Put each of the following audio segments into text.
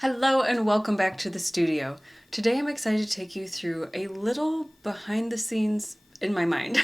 Hello and welcome back to the studio. Today I'm excited to take you through a little behind the scenes in my mind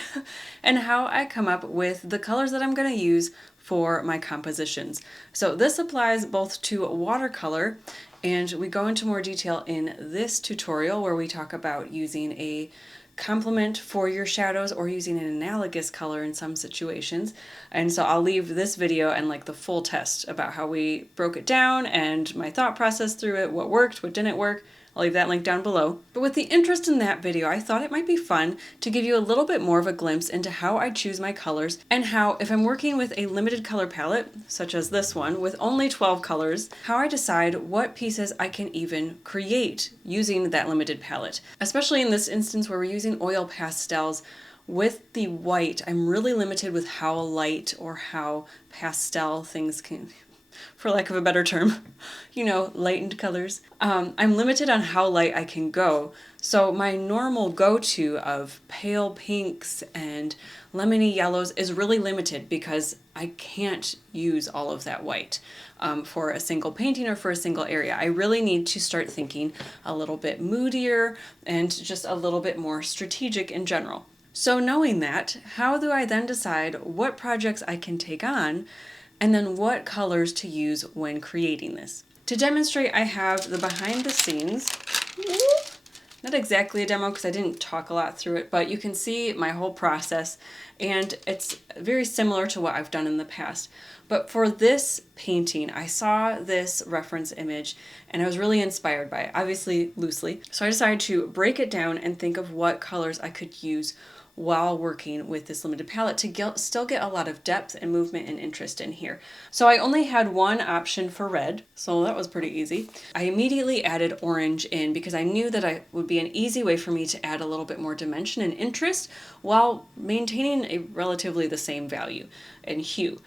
and how I come up with the colors that I'm going to use for my compositions. So this applies both to watercolor, and we go into more detail in this tutorial where we talk about using a complement for your shadows or using an analogous color in some situations. And so I'll leave this video and like the full test about how we broke it down and my thought process through it, what worked, what didn't work. I'll leave that link down below. But with the interest in that video, I thought it might be fun to give you a little bit more of a glimpse into how I choose my colors and how, if I'm working with a limited color palette, such as this one, with only 12 colors, how I decide what pieces I can even create using that limited palette. Especially in this instance where we're using oil pastels, with the white, I'm really limited with how light or how pastel things can, for lack of a better term, lightened colors. I'm limited on how light I can go. So my normal go-to of pale pinks and lemony yellows is really limited because I can't use all of that white for a single painting or for a single area. I really need to start thinking a little bit moodier and just a little bit more strategic in general. So knowing that, how do I then decide what projects I can take on and then what colors to use when creating this? To demonstrate, I have the behind the scenes. Not exactly a demo because I didn't talk a lot through it, but you can see my whole process and it's very similar to what I've done in the past. But for this painting, I saw this reference image and I was really inspired by it, obviously loosely. So I decided to break it down and think of what colors I could use while working with this limited palette to still get a lot of depth and movement and interest in here. So I only had one option for red, so that was pretty easy. I immediately added orange in because I knew that it would be an easy way for me to add a little bit more dimension and interest while maintaining a relatively the same value and hue,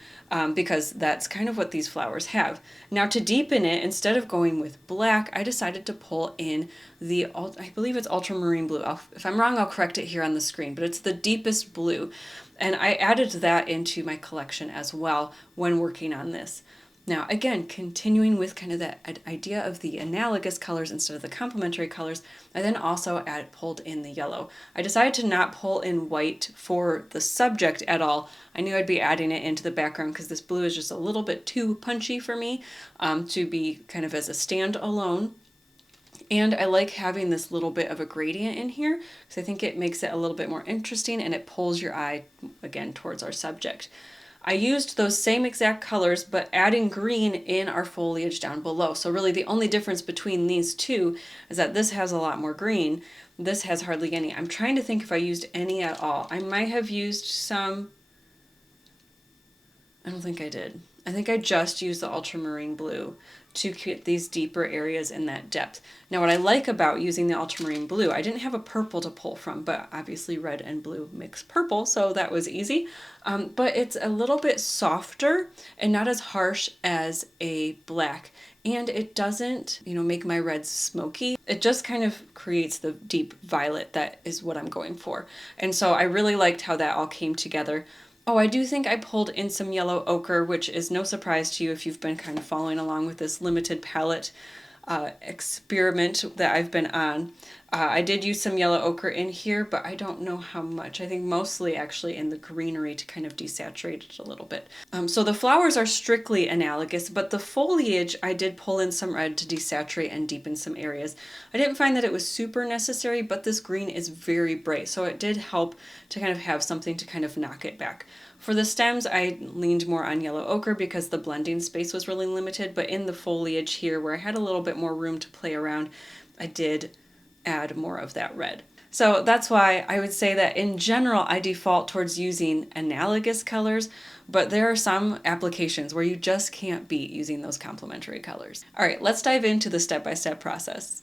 because that's kind of what these flowers have. Now to deepen it, instead of going with black, I decided to pull in the, I believe it's ultramarine blue. If I'm wrong, I'll correct it here on the screen, but it's the deepest blue. And I added that into my collection as well when working on this. Now, again, continuing with kind of that idea of the analogous colors instead of the complementary colors, I then also pulled in the yellow. I decided to not pull in white for the subject at all. I knew I'd be adding it into the background because this blue is just a little bit too punchy for me to be kind of as a standalone. And I like having this little bit of a gradient in here because I think it makes it a little bit more interesting and it pulls your eye again towards our subject. I used those same exact colors, but adding green in our foliage down below. So really the only difference between these two is that this has a lot more green. This has hardly any. I'm trying to think if I used any at all. I might have used some. I don't think I did. I think I just used the ultramarine blue to create these deeper areas in that depth. Now what I like about using the ultramarine blue, I didn't have a purple to pull from, but obviously red and blue mix purple, so that was easy. But it's a little bit softer and not as harsh as a black. And it doesn't, make my reds smoky. It just kind of creates the deep violet that is what I'm going for. And so I really liked how that all came together. Oh, I do think I pulled in some yellow ochre, which is no surprise to you if you've been kind of following along with this limited palette experiment that I've been on. I did use some yellow ochre in here, but I don't know how much. I think mostly actually in the greenery to kind of desaturate it a little bit. So the flowers are strictly analogous, but the foliage I did pull in some red to desaturate and deepen some areas. I didn't find that it was super necessary, but this green is very bright, so it did help to kind of have something to kind of knock it back. For the stems, I leaned more on yellow ochre because the blending space was really limited, but in the foliage here, where I had a little bit more room to play around, I did add more of that red. So that's why I would say that in general, I default towards using analogous colors, but there are some applications where you just can't beat using those complementary colors. All right, let's dive into the step-by-step process.